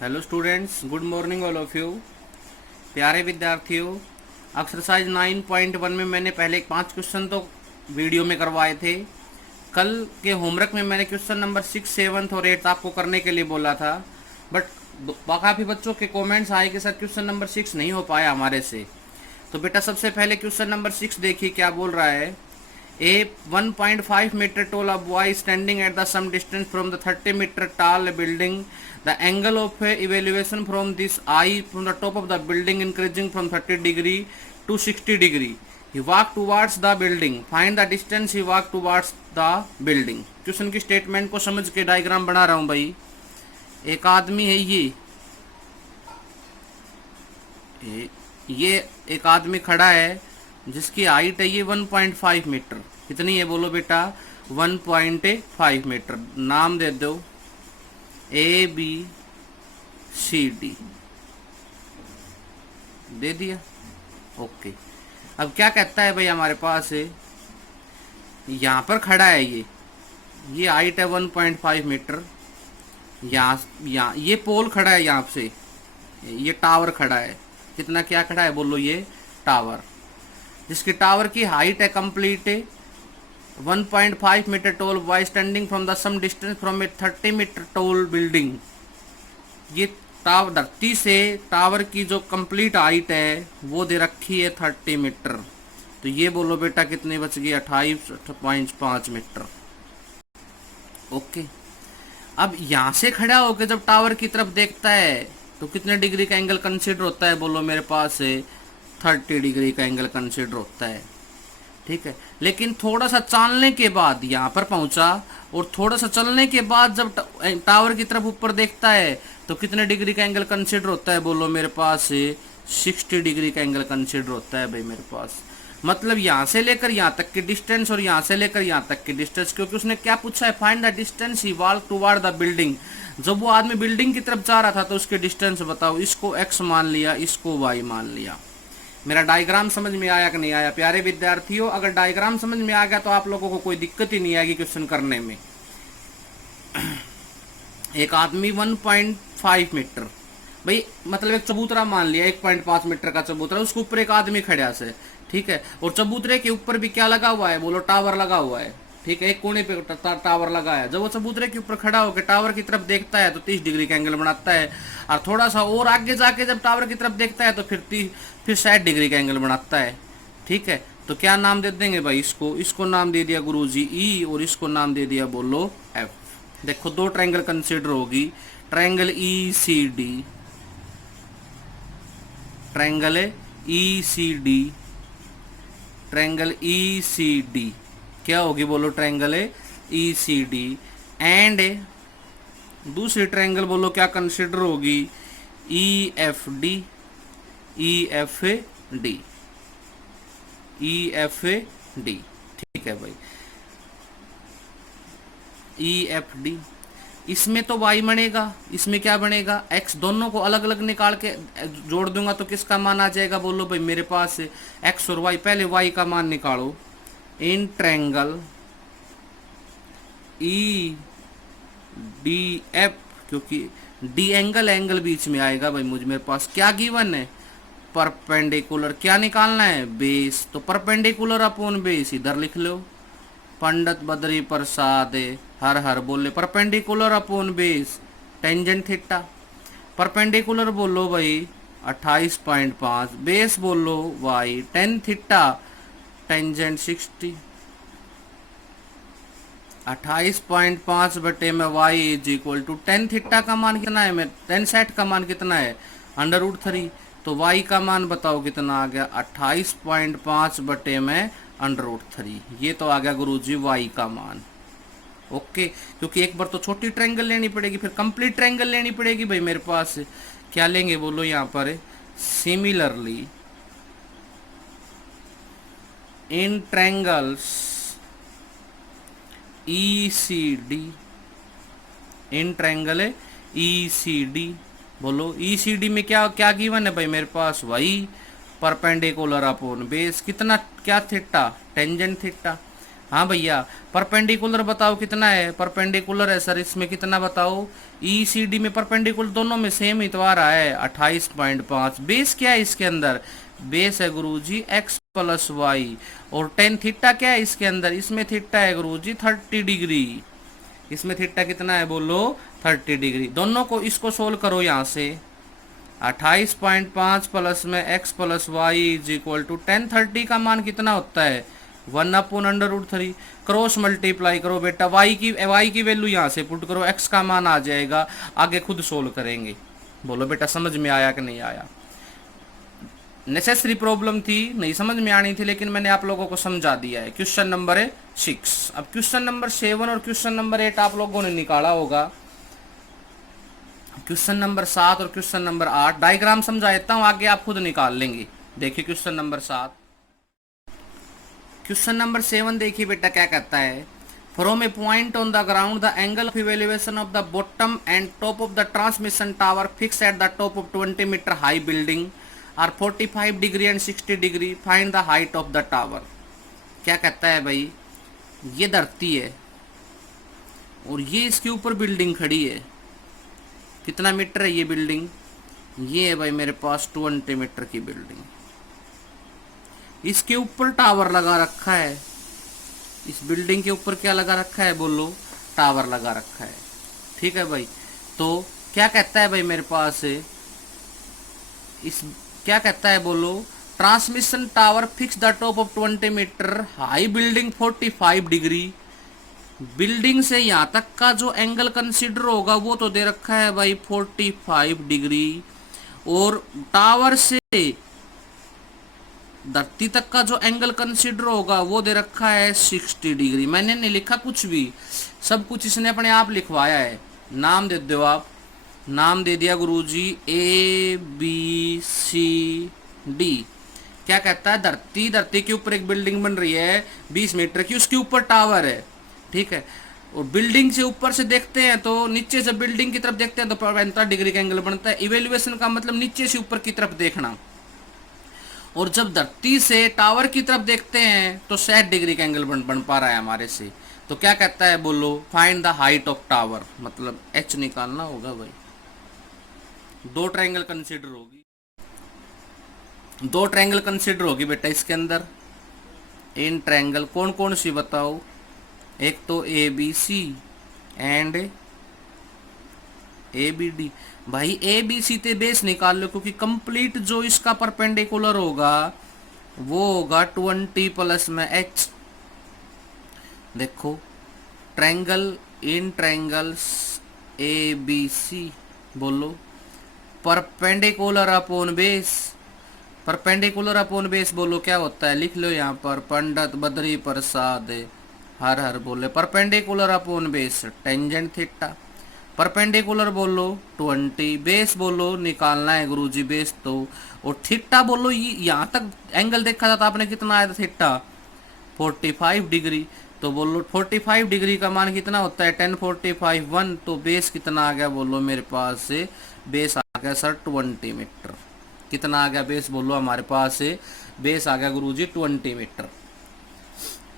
Hello students, good morning all of you. प्यारे विद्यार्थियों, exercise 9.1 में मैंने पहले 5 क्वेश्चन तो वीडियो में करवाए थे। कल के होमवर्क में मैंने क्वेश्चन नंबर 6, 7 और 8 आपको करने के लिए बोला था, बट काफ़ी बच्चों के कमेंट्स आए कि सर क्वेश्चन नंबर 6 नहीं हो पाया हमारे से। तो बेटा सबसे पहले क्वेश्चन नंबर 6 देखिए क्या बोल रहा है। A 1.5 meter tall a boy standing at the some distance from the 30-meter tall building. The angle of evaluation from this eye from the top of the building increasing from 30 degree to 60 degree. He walked towards the building. Find the distance he walked towards the building. Question की statement को समझ के diagram बना रहा हूं भाई। एक आदमी है ये एक आदमी खड़ा है जिसकी हाइट है ये 1.5 मीटर। कितनी है बोलो बेटा? 1.5 मीटर। नाम दे दो ABCD। दे दिया, ओके। अब क्या कहता है भाई हमारे पास है, यहाँ पर खड़ा है ये हाइट है 1.5 मीटर। यहाँ ये पोल खड़ा है, यहाँ से ये टावर खड़ा है। कितना क्या खड़ा है बोलो? ये टावर, जिसकी टावर की हाइट है complete 1.5 metre tall boy standing from the some distance from a 30 metre tall building. ये टावर धरती से टावर की जो कंप्लीट हाइट है वो दे रखी है 30 मीटर। तो ये बोलो बेटा कितने बच गए? 28.5 मीटर। ओके। अब यहां से खड़ा होकर जब टावर की तरफ देखता है तो कितने डिग्री का एंगल कंसीडर होता है बोलो? मेरे पास है 30 डिग्री का एंगल कंसीडर होता है, ठीक है। लेकिन थोड़ा सा चलने के बाद यहाँ पर पहुंचा और थोड़ा सा चलने के बाद जब टावर की तरफ ऊपर देखता है तो कितने डिग्री का एंगल कंसीडर होता है बोलो? मेरे पास 60 डिग्री का एंगल कंसीडर होता है भाई मेरे पास। मतलब यहाँ से लेकर यहाँ तक की डिस्टेंस और यहाँ से लेकर यहाँ तक की डिस्टेंस, क्योंकि उसने क्या पूछा है? Find the distance he walk toward the building. जब वो आदमी बिल्डिंग की तरफ जा रहा था तो उसके डिस्टेंस बताओ। इसको x मान लिया, इसको y मान लिया। मेरा डायग्राम समझ में आया कि नहीं आया प्यारे विद्यार्थियों? अगर डायग्राम समझ में आ गया तो आप लोगों को कोई दिक्कत ही नहीं आएगी क्वेश्चन करने में। एक आदमी 1.5 मीटर, भाई मतलब एक चबूतरा मान लिया, 1.5 मीटर का चबूतरा, उसके ऊपर एक आदमी खड़ा से, ठीक है। और चबूतरे के ऊपर भी क्या लगा हुआ है बोलो? टावर लगा हुआ है, ठीक है। एक कोने पे टावर लगा है। जब वो चबूतरे के ऊपर खड़ा होकर टावर की तरफ देखता है तो 30 डिग्री का एंगल बनाता है, और थोड़ा सा और आगे जाके जब टावर की तरफ देखता है तो फिर 60 डिग्री का एंगल बनाता है, ठीक है। तो क्या नाम दे देंगे भाई? इसको नाम दे दिया गुरुजी E, और इसको नाम दे दिया बोलो F। देखो दो ट्रायंगल कंसीडर होगी, triangle ECD, triangle ECD, triangle ECD क्या होगी बोलो? Triangle ECD। एंड दूसरी ट्रायंगल बोलो क्या कंसीडर होगी? EFD, EFD, EFD, ठीक है भाई। EFD, इसमें तो y बनेगा, इसमें क्या बनेगा? x। दोनों को अलग अलग निकाल के जोड़ दूंगा तो किसका मान आ जाएगा बोलो? भाई मेरे पास x और y। पहले y का मान निकालो। इन ट्रायंगल EDF, क्योंकि D एंगल बीच में आएगा भाई। मेरे पास क्या गिवन है? परपेंडिकुलर। क्या निकालना है? बेस। तो परपेंडिकुलर अपॉन बेस इधर लिख लो। पंडित बद्री प्रसाद हर हर बोले perpendicular upon base tangent theta. Perpendicular बोलो भाई 28.5, बेस बोलो y, टेन थीटा टेंजेंट 60। 28.5 बटे में y is equal to tan theta का मान कितना है? मैं टेन सेट का मान कितना है? √3। तो y का मान बताओ कितना आ गया? 28.5 बटे में √3। ये तो आ गया गुरुजी y का मान। ओके, क्योंकि एक बार तो छोटी ट्रायंगल लेनी पड़ेगी, फिर कंप्लीट ट्रायंगल लेनी पड़ेगी भाई मेरे पास। क्या लेंगे बोलो यहाँ पर? Similarly in triangles ECD, in triangle ECD बोलो। ECD में क्या क्या गिवन है भाई मेरे पास? y परपेंडिकुलर अपॉन बेस कितना क्या थीटा? Tangent theta. हाँ भैया, परपेंडिकुलर बताओ कितना है, परपेंडिकुलर है सर इसमें कितना बताओ, ईसीडी में परपेंडिकुलर दोनों में सेम ही तो आ रहा है 28.5। बेस क्या है इसके अंदर, बेस है गुरुजी x प्लस वाई, और टेन थीटा क्या है इसके अंदर, इसमें थीटा है गुरुजी 30 डिग्री, इसमें थीटा कितना है बोलो 30 डिग्री। दोनों को इसको सोल्व करो यहाँ से, 28.5 प्लस में x plus y is equal to 1030 का मान कितना होता है 1/√3। क्रॉस मल्टीप्लाई करो बेटा, y की वैल्यू यहाँ से पुट करो, x का मान आ जाएगा, आगे खुद सोल्व करेंगे। बोलो बेटा समझ में आया कि नहीं आया। नेसेसरी प्रॉब्लम थी, नहीं समझ में आनी थी, लेकिन मैंने आप लोगों को समझा दिया है। Question number 6। अब क्वेश्चन नंबर 7 और क्वेश्चन नंबर 8 आप लोगों ने निकाला होगा। क्वेश्चन नंबर 7 और क्वेश्चन नंबर 8 डायग्राम समझा देता हूं, आगे आप खुद निकाल लेंगे। देखिए क्वेश्चन नंबर 7, क्वेश्चन नंबर 7 देखिए बेटा क्या कहता है, from a point on the ground the angle of evaluation of the bottom and top of the transmission tower fix at the top of 20 metre high building are 45 degree and 60 degree, find the height of the tower. क्या कहता है भाई, ये धरती है और ये इसके ऊपर बिल्डिंग खड़ी है, कितना मीटर है ये बिल्डिंग, ये है भाई मेरे पास 20 मीटर की बिल्डिंग, इसके ऊपर टावर लगा रखा है, इस बिल्डिंग के ऊपर क्या लगा रखा है बोलो, टावर लगा रखा है। ठीक है भाई, तो क्या कहता है भाई मेरे पास इस क्या कहता है बोलो, transmission tower fix the top of 20 metre high building 45 degree, building से यहाँ तक का जो एंगल कंसीडर होगा वो तो दे रखा है भाई 45 डिग्री, और टावर से धरती तक का जो एंगल कंसीडर होगा वो दे रखा है 60 डिग्री। मैंने नहीं लिखा कुछ भी, सब कुछ इसने अपने आप लिखवाया है। नाम दे दो आप, नाम दे दिया गुरुजी ABCD। क्या कहता है, धरती के ऊपर एक बिल्डिंग बन रही है 20 मीटर की, उसके ऊपर टावर है। ठीक है, और बिल्डिंग से ऊपर से देखते हैं तो नीचे से बिल्डिंग की तरफ देखते हैं तो 45 डिग्री का एंगल बनता है। इवेल्युएशन का मतलब नीचे से ऊपर की तरफ देखना, और जब धरती से टावर की तरफ देखते हैं तो 60 डिग्री का एंगल बन पा रहा है हमारे से। तो क्या कहता है बोलो, find the height of tower, मतलब H निकालना होगा भाई। दो ट्रायंगल कंसीडर होगी, दो ट्रायंगल कंसीडर होगी बेटा इसके अंदर। इन ट्रायंगल कौन कौन सी बताओ, एक तो ABC एंड ABD। भाई ABC ते बेस निकाल लो, क्योंकि कंप्लीट जो इसका परपेंडिकुलर होगा वो होगा 20 प्लस में H। देखो ट्रायंगल, इन ट्रायंगल्स ABC बोलो, perpendicular upon base, perpendicular upon base बोलो क्या होता है, लिख लो यहाँ पर, पंडित बद्री प्रसाद हर हर बोले, perpendicular upon base tangent theta, perpendicular बोलो 20, बेस बोलो निकालना है गुरुजी बेस तो, और थीटा बोलो यहाँ तक एंगल देखा था तो आपने कितना आया था थीटा 45 डिग्री। तो बोलो 45 डिग्री का मान कितना होता है 1045 1, तो बेस कितना आ गया बोलो मेरे पास से, बेस आ गया सर 20 मीटर। कितना आ गया बेस बोलो हमारे पास से, बेस आ गया गुरुजी 20 मीटर।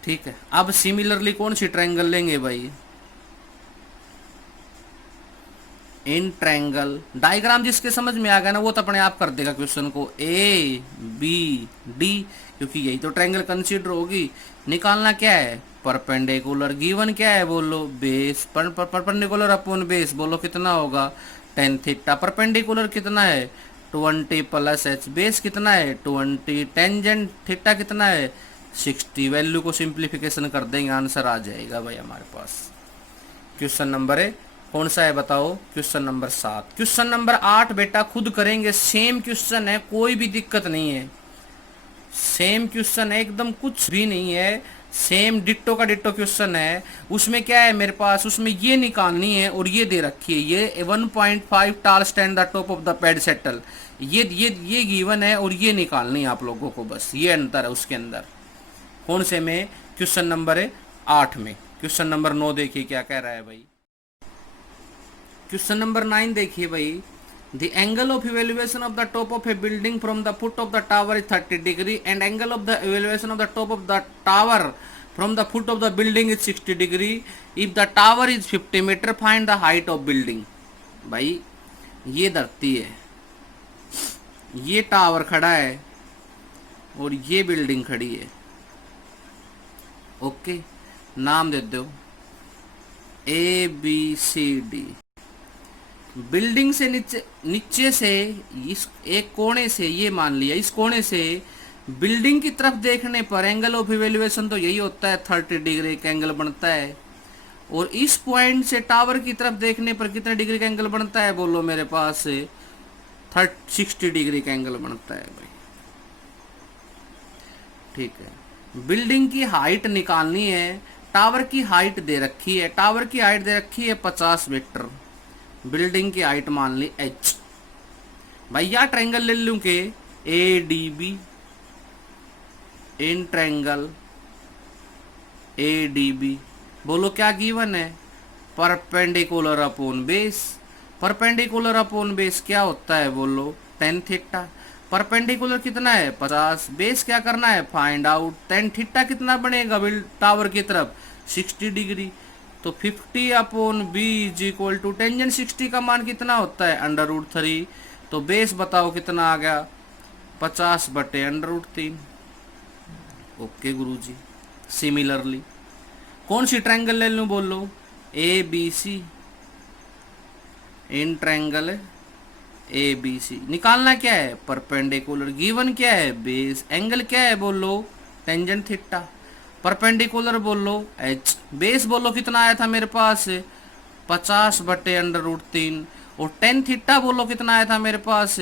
ठीक है, अब सिमिलरली कौन सी ट्रायंगल लेंगे भाई, इन ट्रायंगल, डायग्राम जिसके समझ में आ गया ना वो तो अपने आप कर देगा क्वेश्चन को, ABD, क्योंकि यही तो ट्रायंगल कंसीडर होगी। निकालना क्या है, परपेंडिकुलर, गिवन क्या है बोलो बेस, परपेंडिकुलर अपॉन बेस बोलो कितना होगा 10 थीटा, परपेंडिकुलर कितना है 20 प्लस H, बेस कितना है 20, टेंजेंट थीटा कितना है 60। वैल्यू को सिंप्लीफिकेशन कर देंगे, आंसर आ जाएगा भाई हमारे पास। क्वेश्चन नंबर कौन सा है बताओ, क्वेश्चन नंबर 7। क्वेश्चन नंबर 8 बेटा खुद करेंगे, सेम क्वेश्चन है, कोई भी दिक्कत नहीं है, सेम क्वेश्चन है, एकदम कुछ भी नहीं है, सेम डिट्टो का डिट्टो क्वेश्चन है। उसमें क्या है मेरे पास, उसमें ये निकालनी है और ये दे रखी है, ये 1.5 टाल stand the top of the pad settle, ये गिवन है और ये निकालनी है आप लोगों को, बस ये अंतर है उसके अंदर। कौन से में, क्वेश्चन नंबर 8 में। क्वेश्चन नंबर 9 देखिए क्या कह रहा है भाई, क्वेश्चन नंबर 9 देखिए भाई, the angle of evaluation of the top of a building from the foot of the tower is 30 degree and angle of the evaluation of the top of the tower from the foot of the building is 60 degree, if the tower is 50 metre find the height of building. भाई ये धरती है, ये tower खड़ा है और ये building खड़ी है। ओके, नाम दे दो ABCD। बिल्डिंग से नीचे से इस एक कोने से, ये मान लिया इस कोने से बिल्डिंग की तरफ देखने पर एंगल ऑफ इवेल्युएशन तो यही होता है 30 डिग्री का एंगल बनता है। और इस पॉइंट से टावर की तरफ देखने पर कितने डिग्री का एंगल बनता है बोलो मेरे पास? 60 डिग्री का एंगल बनता है भाई। ठीक है, बिल्डिंग की हाइट निकालनी है। टावर की हाइट दे रखी है, टावर की हाइट दे रखी है 50 मीटर, बिल्डिंग की हाइट मान ली h। भाई या ट्रायंगल ले लूं के ADB, इन ट्रायंगल ADB, बोलो क्या गिवन है? Perpendicular upon base. Perpendicular upon base क्या होता है बोलो? tan theta. परपेंडिकुलर कितना है? 50। बेस क्या करना है? Find out. tan थीटा कितना बनेगा टावर की तरफ? 60 डिग्री। तो 50 upon B is equal to tangent 60 का मान कितना होता है? √3। तो बेस बताओ कितना आ गया? 50 बटे √3। ओके गुरुजी। सिमिलरली कौन सी ट्रायंगल ले लूं बोलो? ABC, in triangle ABC। निकालना क्या है? परपेंडिकुलर। गिवन क्या है? बेस। एंगल क्या है बोलो? Tangent theta. परपेंडिकुलर बोलो h। बेस बोलो कितना आया था मेरे पास? 50 बटे √3। और tan थीटा बोलो कितना आया था मेरे पास?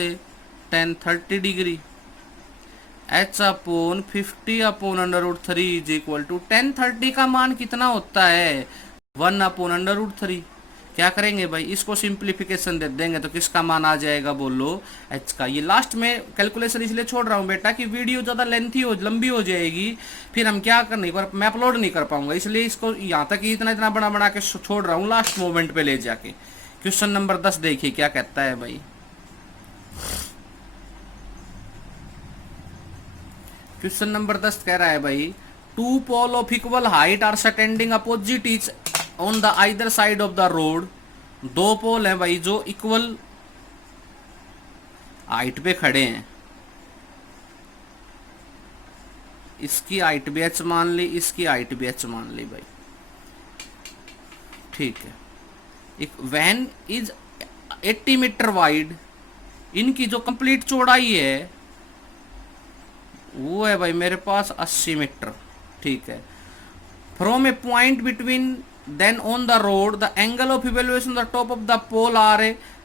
tan 30 degree. h upon 50 upon √3 is equal to tan 30 का मान कितना होता है? 1 अपॉन √3। क्या करेंगे भाई? इसको सिंप्लीफिकेशन दे देंगे तो किसका मान आ जाएगा बोलो? h का। ये लास्ट में कैलकुलेशन इसलिए छोड़ रहा हूँ बेटा कि वीडियो ज़्यादा लेंथी लंबी हो जाएगी, फिर हम क्या कर नहीं कर, मैं अपलोड नहीं कर पाऊंगा, इसलिए इसको यहाँ तक ही इतना बड़ा बना के छोड़ रहा हूँ, लास्ट मोमेंट पे ले जाके। क्वेश्चन नंबर 10 देखिए क्या कहता है भाई। क्वेश्चन नंबर 10 कह रहा है भाई, two pole of equal height are standing opposite each on the either side of the road. दो पोल हैं भाई जो इक्वल हाइट पे खड़े हैं, इसकी हाइट भी h मान ली, इसकी हाइट भी h मान ली भाई। ठीक है, एक वैन इज 80 मीटर वाइड, इनकी जो कंप्लीट चौड़ाई है वो है भाई मेरे पास 80 मीटर। ठीक है, from a point between then on the road the angle of evaluation the top of the pole are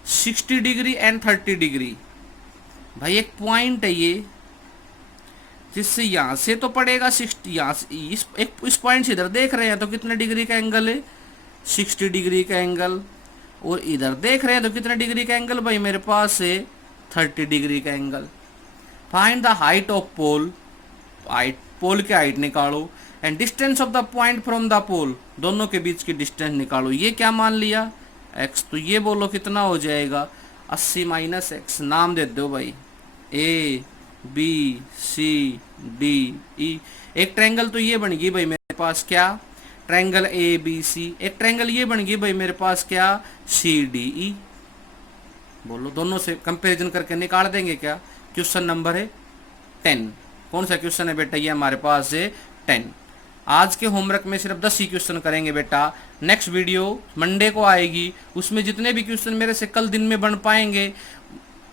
60 degree and 30 degree. भाई एक पॉइंट है ये, जिससे यहां से तो पड़ेगा 60, यहाँ से इस पॉइंट से इधर देख रहे हैं तो कितने डिग्री का एंगल है? 60 डिग्री का एंगल। और इधर देख रहे हैं तो कितने डिग्री का एंगल भाई मेरे पास है? 30 डिग्री का angle. Find the height of pole, height pole की हाइट निकालो, and distance of the point from the pole, दोनों के बीच की डिस्टेंस निकालो। ये क्या मान लिया? x। तो ये बोलो कितना हो जाएगा? 80 माइनस x। नाम दे दो भाई A B C D E। एक ट्रायंगल तो ये बन गई भाई मेरे पास क्या? Triangle ABC। एक ट्रायंगल ये बन गई भाई मेरे पास क्या? CDE। बोलो दोनों से कंपैरिजन करके निकाल देंगे क्या? क्वेश्चन नंबर है 10। कौन सा क्वेश्चन है बेटा? ये हमारे पास है 10। आज के होमवर्क में सिर्फ 10 ही क्वेश्चन करेंगे बेटा। नेक्स्ट वीडियो मंडे को आएगी, उसमें जितने भी क्वेश्चन मेरे से कल दिन में बन पाएंगे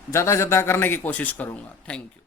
ज़्यादा करने की कोशिश करूँगा। Thank you.